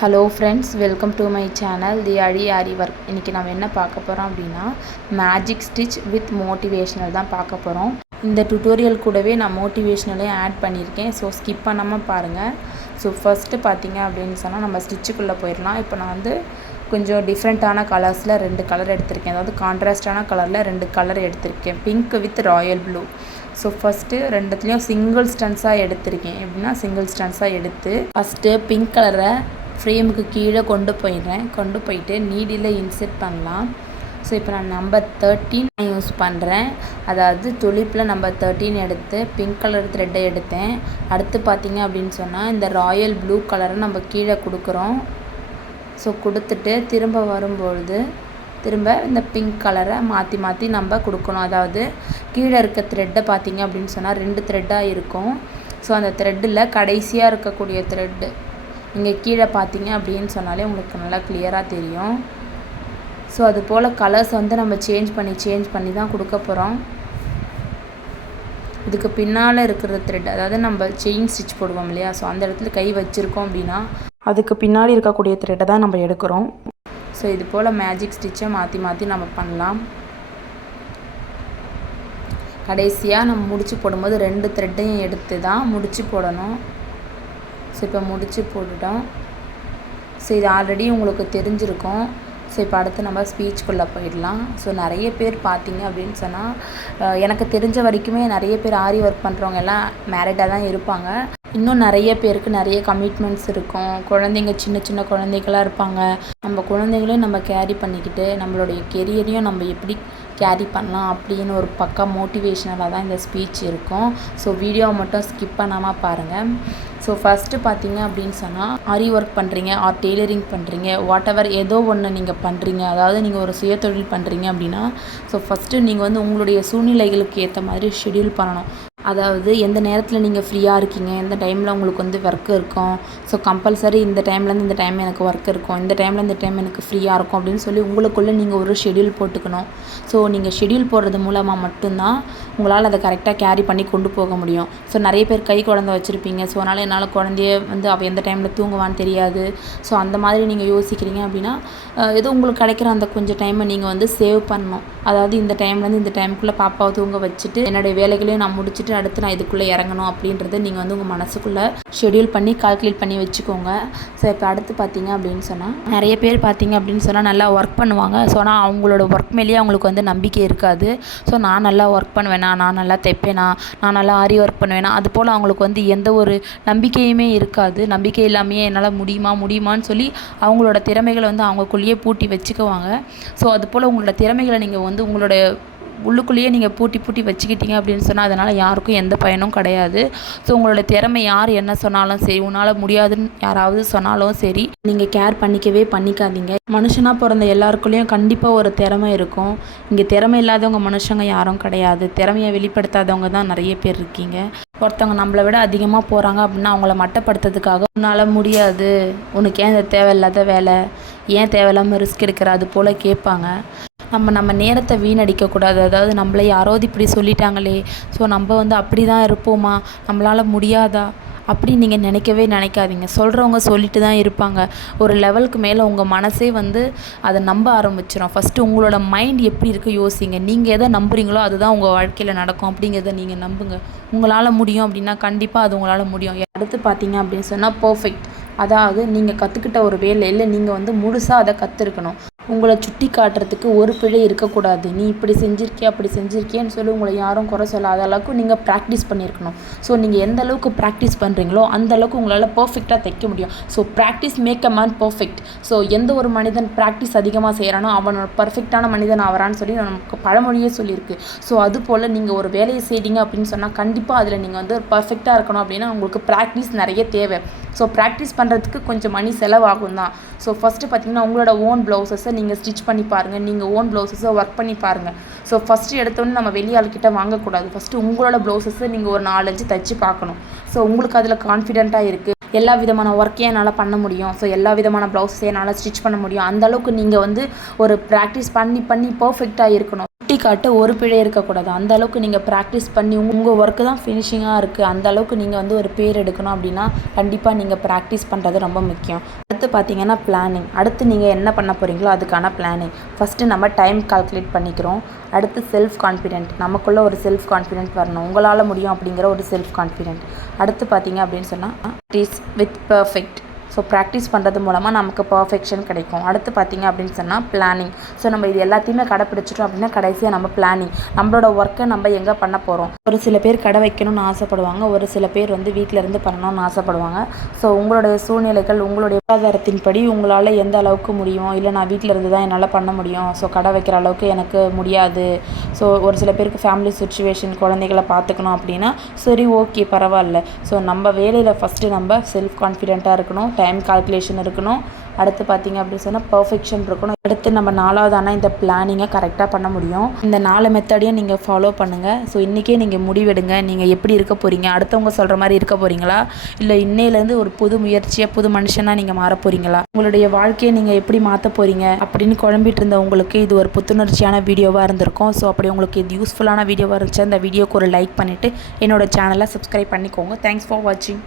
Hello friends, welcome to my channel the aarI work. இன்றைக்கி நம்ம என்ன பார்க்க போகிறோம் அப்படின்னா மேஜிக் ஸ்டிச் வித் மோட்டிவேஷ்னல் தான் பார்க்க போகிறோம். இந்த டுட்டோரியல் கூடவே நான் மோட்டிவேஷ்னலையும் ஆட் பண்ணியிருக்கேன். ஸோ ஸ்கிப் பண்ணாமல் பாருங்கள். ஸோ ஃபஸ்ட்டு பார்த்தீங்க அப்படின்னு சொன்னால் நம்ம ஸ்டிச்சுக்குள்ளே போயிடலாம். இப்போ நான் கொஞ்சம் டிஃப்ரெண்ட்டான கலர்ஸில் 2 கலர் எடுத்திருக்கேன். அதாவது கான்ட்ராஸ்டான கலரில் 2 கலர் எடுத்திருக்கேன், pink with royal blue. So first ரெண்டுத்துலேயும் சிங்கிள் ஸ்டன்ஸாக எடுத்திருக்கேன். எப்படின்னா சிங்கிள் ஸ்டன்ஸாக எடுத்து ஃபஸ்ட்டு பிங்க் கலரை ஃப்ரேமுக்கு கீழே கொண்டு போயிட்டு நீடில் இன்செர்ட் பண்ணலாம். ஸோ இப்போ நான் நம்பர் 13 யூஸ் பண்ணுறேன். அதாவது துளிப்பில் நம்பர் 13 எடுத்து பிங்க் கலர் த்ரெட்டை எடுத்தேன். அடுத்து பார்த்திங்க அப்படின்னு சொன்னால் இந்த ராயல் ப்ளூ கலரை நம்ம கீழே கொடுக்குறோம். ஸோ கொடுத்துட்டு திரும்ப வரும்பொழுது திரும்ப இந்த பிங்க் கலரை மாற்றி நம்ம கொடுக்கணும். அதாவது கீழே இருக்க த்ரெட்டை பார்த்திங்க அப்படின்னு சொன்னால் 2 த்ரெட்டாக இருக்கும். ஸோ அந்த த்ரெட்டில் கடைசியாக இருக்கக்கூடிய த்ரெட்டு நீங்கள் கீழே பார்த்தீங்க அப்படின்னு சொன்னாலே உங்களுக்கு நல்லா கிளியராக தெரியும். ஸோ அது போல் கலர்ஸ் நம்ம சேஞ்ச் பண்ணி தான் கொடுக்க போகிறோம். இதுக்கு பின்னால் இருக்கிற த்ரெட், அதாவது நம்ம செயின் ஸ்டிச் போடுவோம் இல்லையா, ஸோ அந்த இடத்துல கை வச்சுருக்கோம் அப்படின்னா அதுக்கு பின்னாடி இருக்கக்கூடிய த்ரெட்டை தான் நம்ம எடுக்கிறோம். ஸோ இது போல் மேஜிக் ஸ்டிச்சை மாற்றி நம்ம பண்ணலாம். கடைசியாக நம்ம முடிச்சு போடும்போது 2 த்ரெட்டையும் எடுத்து தான் முடிச்சு போடணும். ஸோ இப்போ முடிச்சு போட்டுட்டோம். ஸோ இது ஆல்ரெடி உங்களுக்கு தெரிஞ்சிருக்கும். ஸோ இப்போ அடுத்து நம்ம ஸ்பீச்சுக்குள்ளே போயிடலாம். ஸோ நிறைய பேர் பார்த்தீங்க அப்படின்னு சொன்னால் எனக்கு தெரிஞ்ச வரைக்குமே நிறைய பேர் aarI ஒர்க் பண்ணுறவங்க எல்லாம் மேரிடாக தான் இருப்பாங்க. இன்னும் நிறைய பேருக்கு நிறைய கமிட்மெண்ட்ஸ் இருக்கும். குழந்தைங்க சின்ன குழந்தைகளாக இருப்பாங்க. நம்ம குழந்தைங்களையும் நம்ம கேரி பண்ணிக்கிட்டு நம்மளுடைய கெரியரையும் நம்ம எப்படி கேரி பண்ணலாம் அப்படின்னு ஒரு பக்கா மோட்டிவேஷ்னலாக தான் இந்த ஸ்பீச் இருக்கும். ஸோ வீடியோவை மட்டும் ஸ்கிப் பண்ணாமல் பாருங்கள். ஸோ ஃபஸ்ட்டு பார்த்தீங்க அப்படின்னு சொன்னால் aarI ஒர்க் பண்ணுறீங்க ஆர் டெய்லரிங் பண்ணுறீங்க, வாட் எவர் ஏதோ ஒன்று நீங்கள் பண்ணுறீங்க, அதாவது நீங்கள் ஒரு சுயதொழில் பண்ணுறீங்க அப்படின்னா ஸோ ஃபஸ்ட்டு நீங்கள் உங்களுடைய சூழ்நிலைகளுக்கு ஏற்ற மாதிரி ஷெட்யூல் பண்ணணும். அதாவது எந்த நேரத்தில் நீங்கள் ஃப்ரீயாக இருக்கீங்க, எந்த டைமில் உங்களுக்கு ஒர்க் இருக்கும். ஸோ கம்பல்சரி இந்த டைம்லேருந்து இந்த டைம் எனக்கு ஒர்க் இருக்கும், இந்த டைமில் இந்த டைம் எனக்கு ஃப்ரீயாக இருக்கும் அப்படின்னு சொல்லி உங்களுக்குள்ளே நீங்கள் ஒரு ஷெட்யூல் போட்டுக்கணும். ஸோ நீங்கள் ஷெட்யூல் போடுறது மூலமாக மட்டும்தான் உங்களால் அதை கரெக்டாக கேரி பண்ணி கொண்டு போக முடியும். ஸோ நிறைய பேர் கை குழந்தை வச்சுருப்பீங்க. ஸோ அதனால் என்னால் குழந்தைய அவள் எந்த டைமில் தூங்குவான்னு தெரியாது. ஸோ அந்த மாதிரி நீங்கள் யோசிக்கிறீங்க அப்படின்னா ஏதோ உங்களுக்கு கிடைக்கிற அந்த கொஞ்சம் டைமை நீங்கள் சேவ் பண்ணணும். அதாவது இந்த டைம்லேருந்து இந்த டைமுக்குள்ளே பாப்பாவை தூங்க வச்சுட்டு என்னுடைய வேலைகளையும் நான் முடிச்சுட்டு அடுத்து நான் இதுக்குள்ளே இறங்கணும் அப்படின்றத நீங்கள் உங்கள் மனசுக்குள்ளே ஷெட்யூல் பண்ணி கால்குலேட் பண்ணி வச்சுக்கோங்க. ஸோ இப்போ அடுத்து பார்த்தீங்க அப்படின்னு சொன்னால் நிறைய பேர் பார்த்தீங்க அப்படின்னு சொன்னால் நல்லா ஒர்க் பண்ணுவாங்க. ஸோ ஆனால் அவங்களோட ஒர்க் மேலேயே அவங்களுக்கு நம்பிக்கை இருக்காது. ஸோ நான் நல்லா ஒர்க் பண்ணுவேனா, நான் நல்லா தைப்பேனா, நான் நல்லா aarI ஒர்க் பண்ணுவேனா, அது போல் அவங்களுக்கு எந்த ஒரு நம்பிக்கையுமே இருக்காது. நம்பிக்கை இல்லாமையே என்னால் முடியுமான்னு சொல்லி அவங்களோட திறமைகளை அவங்களுக்குள்ளேயே பூட்டி வச்சுக்குவாங்க. ஸோ அது போல் உங்களோட திறமைகளை நீங்கள் உங்களோட உள்ளுக்குள்ளேயே நீங்கள் பூட்டி வச்சுக்கிட்டீங்க அப்படின்னு சொன்னால் அதனால் யாருக்கும் எந்த பயனும் கிடையாது. ஸோ உங்களோட திறமை யார் என்ன சொன்னாலும் சரி, உன்னால் முடியாதுன்னு யாராவது சொன்னாலும் சரி, நீங்கள் கேர் பண்ணிக்காதீங்க. மனுஷனாக பிறந்த எல்லாருக்குள்ளேயும் கண்டிப்பாக ஒரு திறமை இருக்கும். இங்கே திறமை இல்லாதவங்க மனுஷங்க யாரும் கிடையாது. திறமையை வெளிப்படுத்தாதவங்க தான் நிறைய பேர் இருக்கீங்க. ஒருத்தவங்க நம்மளை விட அதிகமாக போகிறாங்க அப்படின்னா அவங்கள மட்டப்படுத்துறதுக்காக உன்னால் முடியாது, உனக்கு ஏன் இந்த தேவையில்லாத வேலை, ஏன் தேவையில்லாமல் ரிஸ்க் எடுக்கிற, அது போல் கேட்பாங்க. நம்ம நேரத்தை வீணடிக்கக்கூடாது. அதாவது நம்மளை யாராவது இப்படி சொல்லிட்டாங்களே, ஸோ நம்ம அப்படி தான் இருப்போமா, நம்மளால் முடியாதா அப்படி நீங்கள் நினைக்காதீங்க. சொல்கிறவங்க சொல்லிட்டு தான் இருப்பாங்க. ஒரு லெவலுக்கு மேலே உங்கள் மனசே அதை நம்ப ஆரம்பிச்சிடும். ஃபஸ்ட்டு உங்களோட மைண்ட் எப்படி இருக்குது யோசிங்க. நீங்கள் எதை நம்புறீங்களோ அதுதான் உங்கள் வாழ்க்கையில் நடக்கும் அப்படிங்கிறத நீங்கள் நம்புங்க. உங்களால் முடியும் அப்படின்னா கண்டிப்பாக அது உங்களால் முடியும். அடுத்து பார்த்தீங்க அப்படின்னு சொன்னால் பர்ஃபெக்ட். அதாவது நீங்கள் கற்றுக்கிட்ட ஒரு வேலையில் நீங்கள் முழுசாக அதை கற்றுருக்கணும். உங்களை சுட்டி காட்டுறதுக்கு ஒரு பிழை இருக்கக்கூடாது. நீ இப்படி செஞ்சுருக்கியா அப்படி செஞ்சுருக்கியான்னு சொல்லி உங்களை யாரும் குறை சொல்லாத அளவுக்கு நீங்கள் ப்ராக்டிஸ் பண்ணியிருக்கணும். ஸோ நீங்கள் எந்த அளவுக்கு ப்ராக்டிஸ் பண்ணுறீங்களோ அந்த அளவுக்கு உங்களால் பர்ஃபெக்டாக தைக்க முடியும். So practice make a man perfect. So எந்த ஒரு மனிதன் ப்ராக்டிஸ் அதிகமாக செய்கிறானோ அவனோட பர்ஃபெக்டான மனிதன் ஆகிறான்னு சொல்லி நமக்கு பழமொழியே சொல்லியிருக்கு. ஸோ அது போல் நீங்கள் ஒரு வேலையை செய்கிறீங்க அப்படின்னு சொன்னால் கண்டிப்பாக அதில் நீங்கள் ஒரு பர்ஃபெக்டாக இருக்கணும் அப்படின்னா உங்களுக்கு ப்ராக்டிஸ் நிறைய தேவை. ஸோ ப்ராக்டிஸ் பண்ணுறதுக்கு கொஞ்சம் மணி செலவாகும் தான். ஸோ ஃபஸ்ட்டு பார்த்தீங்கன்னா உங்களோட ஓன் ப்ளவுசஸை நீங்கள் ஸ்டிச் பண்ணி பாருங்கள். நீங்கள் ஓன் ப்ளவுசஸை ஒர்க் பண்ணி பாருங்கள். ஸோ ஃபஸ்ட்டு எடுத்தோன்னே நம்ம வெளியாள்கிட்ட வாங்கக்கூடாது. ஃபஸ்ட்டு உங்களோட ப்ளவுசஸை நீங்கள் ஒரு 4-5 தைச்சி பார்க்கணும். ஸோ உங்களுக்கு அதில் கான்ஃபிடென்ட்டாக இருக்குது, எல்லா விதமான ஒர்க்கையும் என்னால் பண்ண முடியும், ஸோ எல்லா விதமான ப்ளவுஸையும் என்னால் ஸ்டிச் பண்ண முடியும், அந்தளவுக்கு நீங்கள் ஒரு ப்ராக்டிஸ் பண்ணி பர்ஃபெக்டாக இருக்கணும். காட்டு ஒரு பிழை இருக்கக்கூடாது. அந்த அளவுக்கு நீங்கள் ப்ராக்டிஸ் பண்ணி உங்கள் ஒர்க்கு தான் ஃபினிஷிங்காக இருக்குது, அந்த அளவுக்கு நீங்கள் வந்து ஒரு பேர் எடுக்கணும் அப்படின்னா கண்டிப்பாக நீங்கள் ப்ராக்டிஸ் பண்ணுறது ரொம்ப முக்கியம். அடுத்து பார்த்தீங்கன்னா பிளானிங். அடுத்து நீங்கள் என்ன பண்ண போகிறீங்களோ அதுக்கான பிளானிங். ஃபஸ்ட்டு நம்ம டைம் கால்குலேட் பண்ணிக்கிறோம். அடுத்து செல்ஃப் கான்ஃபிடென்ட். நமக்குள்ளே ஒரு செல்ஃப் கான்ஃபிடென்ட் வரணும், உங்களால் முடியும் அப்படிங்கிற ஒரு செல்ஃப் கான்ஃபிடென்ட். அடுத்து பார்த்தீங்க அப்படின்னு சொன்னால் practice with perfect. So practice பண்ணுறது மூலமாக நமக்கு பர்ஃபெக்ஷன் கிடைக்கும். அடுத்து பார்த்திங்க அப்படின்னு சொன்னால் பிளானிங். ஸோ நம்ம இது எல்லாத்தையுமே கடைப்பிடிச்சிட்டோம் அப்படின்னா கடைசியாக நம்ம பிளானிங், நம்மளோட ஒர்க்கை நம்ம எங்கே பண்ண போகிறோம். ஒரு சில பேர் கடை வைக்கணும்னு ஆசைப்படுவாங்க, ஒரு சில பேர் வந்து வீட்டில் இருந்து பண்ணணும்னு ஆசைப்படுவாங்க. ஸோ உங்களுடைய சூழ்நிலைகள், உங்களுடைய பொருளாதாரத்தின்படி உங்களால் எந்த அளவுக்கு முடியும், இல்லை நான் வீட்டில் இருந்து தான் என்னால் பண்ண முடியும், ஸோ கடை வைக்கிற அளவுக்கு எனக்கு முடியாது. ஸோ ஒரு சில பேருக்கு ஃபேமிலி சுச்சுவேஷன், குழந்தைகளை பார்த்துக்கணும் அப்படின்னா சரி ஓகே பரவாயில்ல. ஸோ நம்ம வேலையில் ஃபஸ்ட்டு நம்ம செல்ஃப் கான்ஃபிடென்ட்டாக இருக்கணும், டைம் கால்குலேஷன் இருக்கணும். அடுத்து பார்த்திங்க அப்படின்னு சொன்னால் பர்ஃபெக்ஷன் இருக்கணும். அடுத்து நம்ம 4வது இந்த பிளானிங்கை கரெக்டாக பண்ண முடியும். இந்த 4 மெத்தடையும் நீங்கள் ஃபாலோ பண்ணுங்கள். ஸோ இன்றைக்கே நீங்கள் முடிவெடுங்க, நீங்கள் எப்படி இருக்க போகிறீங்க, அடுத்தவங்க சொல்கிற மாதிரி இருக்க போகிறீங்களா, இல்லை இன்னையிலேருந்து ஒரு புது முயற்சியாக புது மனுஷனாக நீங்கள் மாற போகிறீங்களா, உங்களுடைய வாழ்க்கையை நீங்கள் எப்படி மாற்ற போகிறீங்க அப்படின்னு குழம்பிட்டு இருந்த உங்களுக்கு இது ஒரு புத்துணர்ச்சியான வீடியோவாக இருந்திருக்கும். ஸோ அப்படி உங்களுக்கு இது யூஸ்ஃபுல்லான வீடியோவாக இருந்துச்சு, அந்த வீடியோக்கு ஒரு லைக் பண்ணிவிட்டு என்னோடய சேனலை சப்ஸ்கிரைப் பண்ணிக்கோங்க. தேங்க்ஸ் ஃபார் வாட்சிங்.